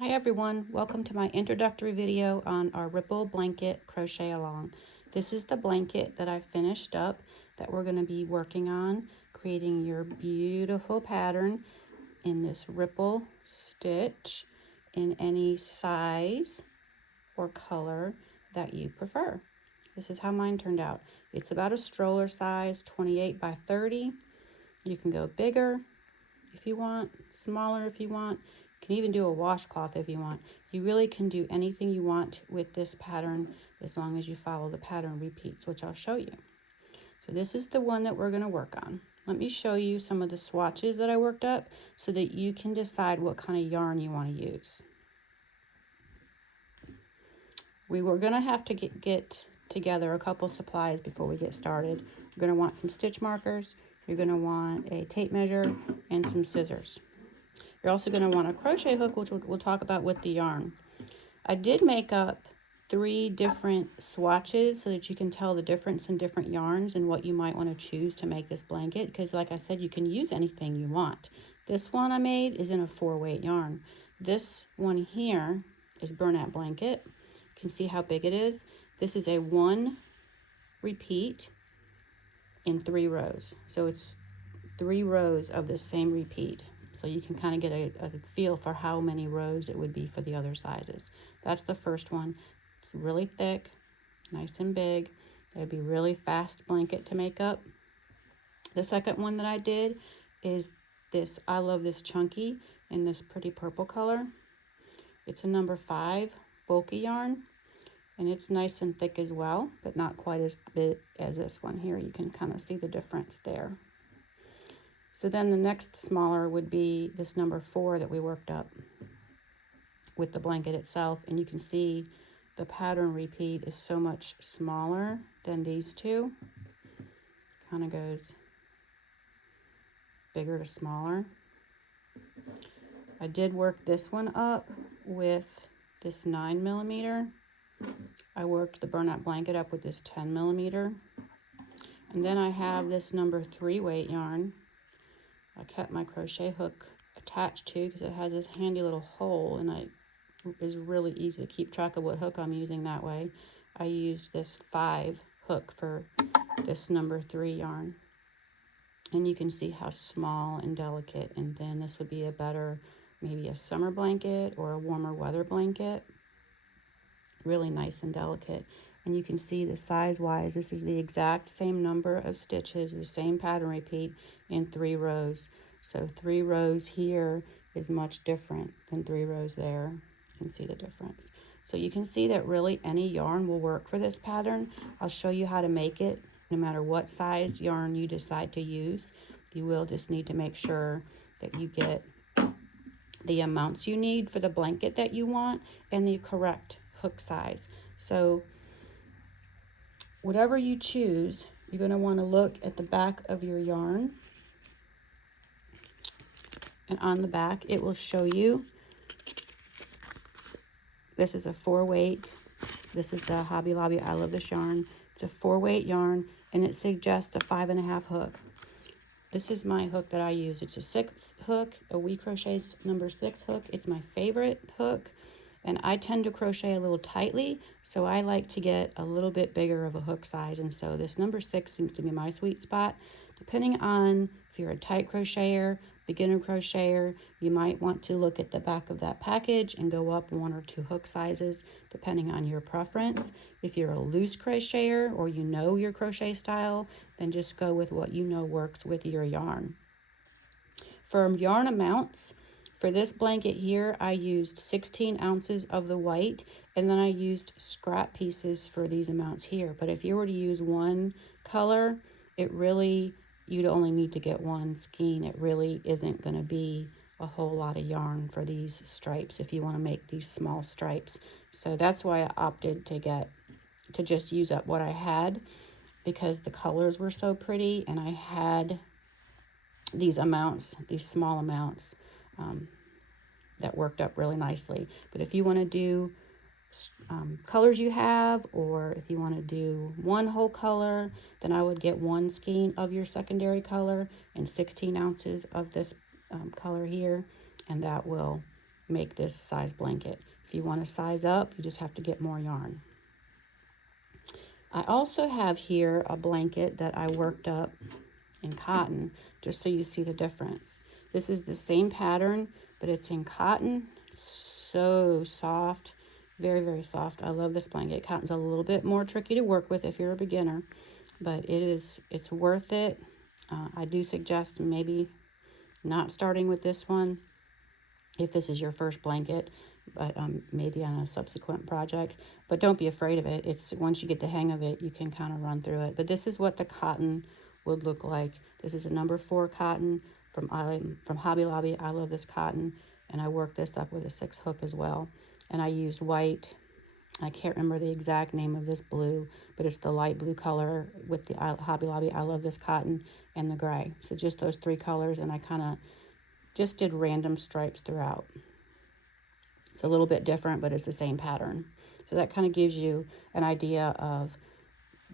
Hi everyone, welcome to my introductory video on our ripple blanket crochet along. This is the blanket that I finished up that we're going to be working on, creating your beautiful pattern in this ripple stitch in any size or color that you prefer. This is how mine turned out. It's about a stroller size, 28 by 30. You can go bigger if you want, smaller if you want. You can even do a washcloth if you want. You really can do anything you want with this pattern as long as you follow the pattern repeats, which I'll show you. So this is the one that we're going to work on. Let me show you some of the swatches that I worked up so that you can decide what kind of yarn you want to use. We were going to have to get together a couple supplies before we get started. You're going to want some stitch markers. You're going to want a tape measure and some scissors. You're also going to want a crochet hook, which we'll talk about with the yarn. I did make up 3 different swatches so that you can tell the difference in different yarns and what you might want to choose to make this blanket, because like I said, you can use anything you want. This one I made is in a 4-weight yarn. This one here is burlap blanket. You can see how big it is. This is a 1 repeat in 3 rows. So it's 3 rows of the same repeat. So you can kind of get a feel for how many rows it would be for the other sizes. That's the first one. It's really thick, nice and big. It would be really fast blanket to make up. The second one that I did is this, I love this chunky in this pretty purple color. It's a number 5 bulky yarn, and it's nice and thick as well, but not quite as big as this one here. You can kind of see the difference there. So then the next smaller would be this number 4 that we worked up with the blanket itself. And you can see the pattern repeat is so much smaller than these two. Kind of goes bigger to smaller. I did work this one up with this 9mm. I worked the burlap blanket up with this 10mm. And then I have this number 3 weight yarn. I kept my crochet hook attached to because it has this handy little hole, and it is really easy to keep track of what hook I'm using that way. I used this 5 hook for this number 3 yarn. And you can see how small and delicate and thin this would be a better, maybe a summer blanket or a warmer weather blanket. Really nice and delicate. And you can see the size-wise, this is the exact same number of stitches, the same pattern repeat in 3 rows. So 3 rows here is much different than 3 rows there. You can see the difference. So you can see that really any yarn will work for this pattern. I'll show you how to make it no matter what size yarn you decide to use. You will just need to make sure that you get the amounts you need for the blanket that you want and the correct hook size. So whatever you choose, you're going to want to look at the back of your yarn, and on the back it will show you, this is a 4-weight. This is the Hobby Lobby I Love This yarn. It's a 4-weight yarn, and it suggests a 5.5 hook. This is my hook that I use. It's a 6 hook, a We Crochet's number 6 hook. It's my favorite hook. And I tend to crochet a little tightly, so I like to get a little bit bigger of a hook size. And so this number 6 seems to be my sweet spot. Depending on if you're a tight crocheter, beginner crocheter, you might want to look at the back of that package and go up 1 or 2 hook sizes, depending on your preference. If you're a loose crocheter or you know your crochet style, then just go with what you know works with your yarn. For yarn amounts, for this blanket here, I used 16 ounces of the white, and then I used scrap pieces for these amounts here. But if you were to use 1 color, you'd only need to get 1 skein. It really isn't going to be a whole lot of yarn for these stripes if you want to make these small stripes. So that's why I opted to just use up what I had, because the colors were so pretty, and I had these amounts, these small amounts, that worked up really nicely. But if you want to do colors you have, or if you want to do 1 whole color, then I would get 1 skein of your secondary color and 16 ounces of this color here, and that will make this size blanket. If you want to size up, you just have to get more yarn. I also have here a blanket that I worked up in cotton, just so you see the difference. This is the same pattern, but it's in cotton. So soft, very, very soft. I love this blanket. Cotton's a little bit more tricky to work with if you're a beginner, but it's worth it. I do suggest maybe not starting with this one if this is your first blanket, but maybe on a subsequent project. But don't be afraid of it. It's once you get the hang of it, you can kind of run through it. But this is what the cotton would look like. This is a number 4 cotton from Hobby Lobby. I love this cotton, and I worked this up with a 6 hook as well. And I used white. I can't remember the exact name of this blue, but it's the light blue color with the Hobby Lobby I love this cotton, and the gray. So just those 3 colors, and I kind of just did random stripes throughout. It's a little bit different, but it's the same pattern. So that kind of gives you an idea of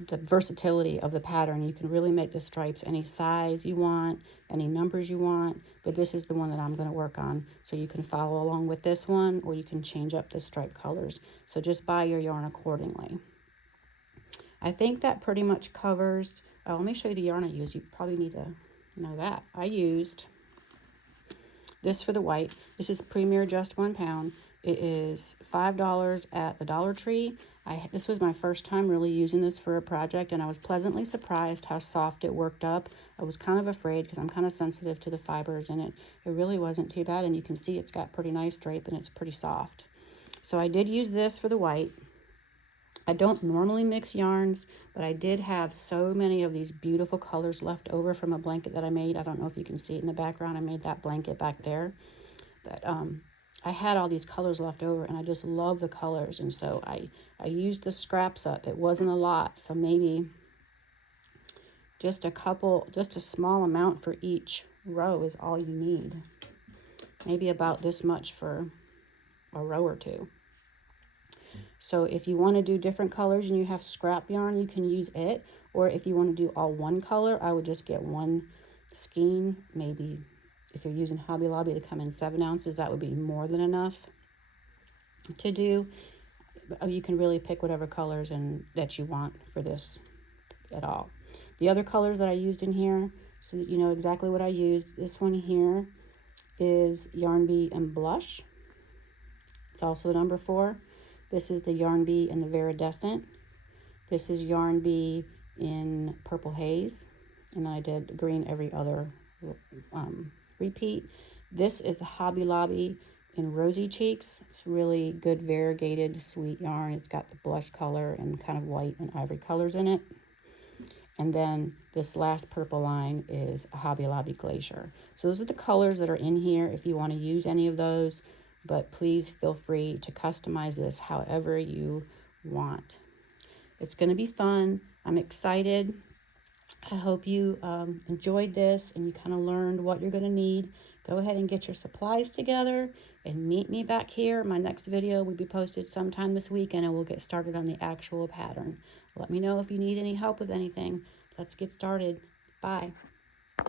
the versatility of the pattern. You can really make the stripes any size you want, any numbers you want, but this is the one that I'm going to work on. So you can follow along with this one, or you can change up the stripe colors. So just buy your yarn accordingly. I think that pretty much covers, let me show you the yarn I used. You probably need to know that. I used this for the white. This is Premier Just 1 Pound. It is $5 at the Dollar Tree. This was my first time really using this for a project, and I was pleasantly surprised how soft it worked up. I was kind of afraid because I'm kind of sensitive to the fibers in it. It really wasn't too bad, and you can see it's got pretty nice drape and it's pretty soft. So I did use this for the white. I don't normally mix yarns, but I did have so many of these beautiful colors left over from a blanket that I made. I don't know if you can see it in the background. I made that blanket back there. But I had all these colors left over, and I just love the colors. And so I used the scraps up. It wasn't a lot, so maybe just a small amount for each row is all you need. Maybe about this much for a row or two. So if you want to do different colors and you have scrap yarn, you can use it. Or if you want to do all one color, I would just get one skein. Maybe if you're using Hobby Lobby to come in 7 ounces, that would be more than enough to do. You can really pick whatever colors that you want for this at all. The other colors that I used in here, so that you know exactly what I used. This one here is Yarn Bee and Blush. It's also number 4. This is the Yarn Bee in the Viridescent. This is Yarn Bee in Purple Haze. And then I did green every other repeat. This is the Hobby Lobby in Rosy Cheeks. It's really good variegated sweet yarn. It's got the blush color and kind of white and ivory colors in it. And then this last purple line is a Hobby Lobby Glacier. So those are the colors that are in here if you want to use any of those. But please feel free to customize this however you want. It's going to be fun. I'm excited. I hope you enjoyed this and you kind of learned what you're going to need. Go ahead and get your supplies together and meet me back here. My next video will be posted sometime this weekend, and we'll get started on the actual pattern. Let me know if you need any help with anything. Let's get started. Bye.